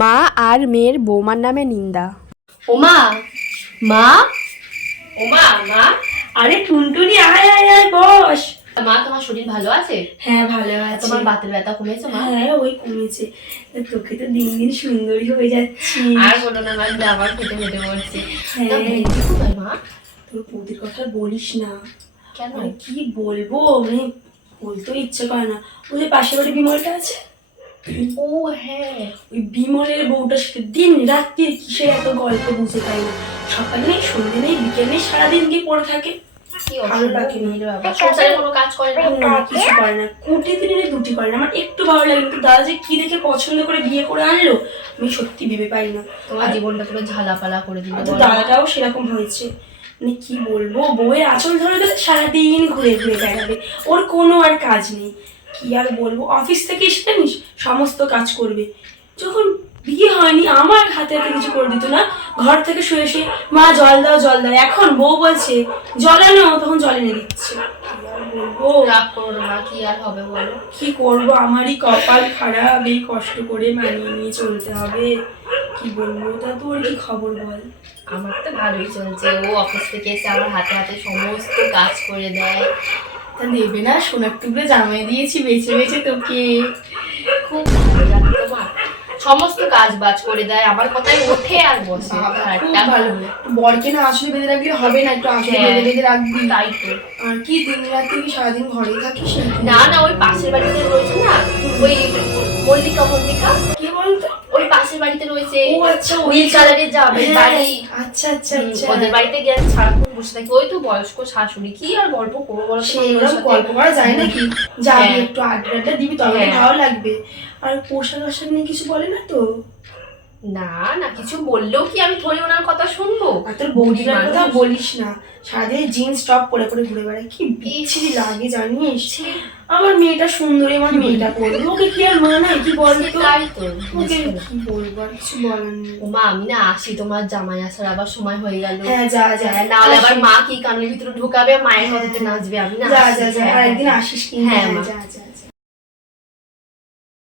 মা আর মেয়ের বৌমার নামে নিন্দা। ওমা, মা, ওমা মা, আরে টুনটুনি আয় আয় আয় বস। মা তোমার শরীর ভালো আছে? হ্যাঁ ভালো আছে। তোমার বাতের ব্যথা কমেছে মা? হ্যাঁ ওই কমেছে। তোকে তো দিন দিন সুন্দরী হয়ে যাচ্ছি। আর বলো না মা, আমার খেতে খেতে বলছি। মা তোর বৌদির কথা বলিস না। কেন? মানে কি বলবো, মানে বলতেও ইচ্ছে করে না। ওই যে পাশের বাড়ি বিমলটা আছে, ও হ্যাঁ, ওই বিমলের বউটার সাথে দিন রাত্রির কিসের এত গল্প বুঝতে পাই না। সকালে নেই, সন্ধ্যে নেই, বিকেল নেই, সারাদিন গিয়ে পড়ে থাকে। কি ভালো লাগে না। সংসারে কোনো কাজ করে না? না কিছু করে না, কুটি তিনে দুটি করে না। আমার একটু ভালো লাগে কিন্তু দাদা যে কি দেখে পছন্দ করে বিয়ে করে আনলো আমি সত্যি ভেবে পাই না। তোমার জীবনটা পুরো ঝালাপালা করে দিল। তো দাদাটাও সেরকম হয়েছে, মানে কি বলবো, বউয়ের আঁচল ধরে গেলে সারাদিন ঘুরে ঘুরে বেড়াবে, ওর কোনো আর কাজ নেই। কি আর বলবো, অফিস থেকে এসে জানিস সমস্ত কাজ করবে। যখন বিয়ে হয়নি আমার হাতে হাতে কিছু করে দিত না, ঘর থেকে শুয়ে শুয়ে মা জল দাও জল দাও। এখন বউ বলছে জল আনো, তখন জল এনে দিচ্ছে। কি আর বলবো, রাগ করো না মা, কি আর হবে বলো। কি করবো, আমারই কপাল খারাপ, এই কষ্ট করে মানিয়ে নিয়ে চলতে হবে। কি বলবো, তা তোর কি খবর বল? আমার তো ভালোই চলছে। ও অফিস থেকে এসে আমার হাতে হাতে সমস্ত কাজ করে দেয়। তা দেবে না, সোনার টুকরো জামাই দিয়েছি বেছে বেছে তোকে। খুব ভালো লাগে তোমার, সমস্ত কাজ বাজ করে দেয়, আমার কথায় ওঠে আর বসে। খুব ভালো। বরকে না আসলে বেঁধে রাখলে হবে না, একটু আসলে বেঁধে বেঁধে রাখবি। তাই তো। আর কি দিন রাতে কি সারাদিন ঘরেই থাকিস নাকি? না না, ওই পাশের বাড়িতে রয়েছে না, ওই মল্লিকা, কি বলতো? ওই পাশের বাড়িতে রয়েছে। ও আচ্ছা, ওই নীল কালারের যাবে বাড়ি। আচ্ছা আচ্ছা আচ্ছা। ওদের বাড়িতে গিয়ে সারাক্ষণ বসে থাকি। ওই তো বয়স্ক শাশুড়ি, কি আর গল্প করবো বলো তো? সেইরকম গল্প করা যায় নাকি? যাবি হ্যাঁ। একটু আড্ডা দিবি, তবে হ্যাঁ। ভালো লাগবে। আর পোশাক আশাক নিয়ে কিছু বলে না তো? না না, কিছু বললেও কি আমি থরি ওনার কথা শুনবো? আর তোর বৌদিটার কথা বলিস না, সারাদিন জিন্স টপ পরে পরে ঘুরে বেড়ায়, কি বিচ্ছিরি লাগে জানিস। আমার মেয়েটা সুন্দরী, আমার মেয়েটা পড়বে, ওকে কি আর মানায় কি বলতো? তাই তো, ওকে কি বলবো, আর কিছু বলার নেই। ও মা, আমি না আসি, তোমার জামাই আসার আবার সময় হয়ে গেল। হ্যাঁ যা যা, না হলে আবার মা কি কানের ভিতরে ঢুকাবে, মায়ের কথাতে নাচবে। আমি না যা আসি। যা যা, হ্যাঁ, আরেকদিন আসিস কিন্তু। হ্যাঁ, হ্যাঁ মা। যা যা।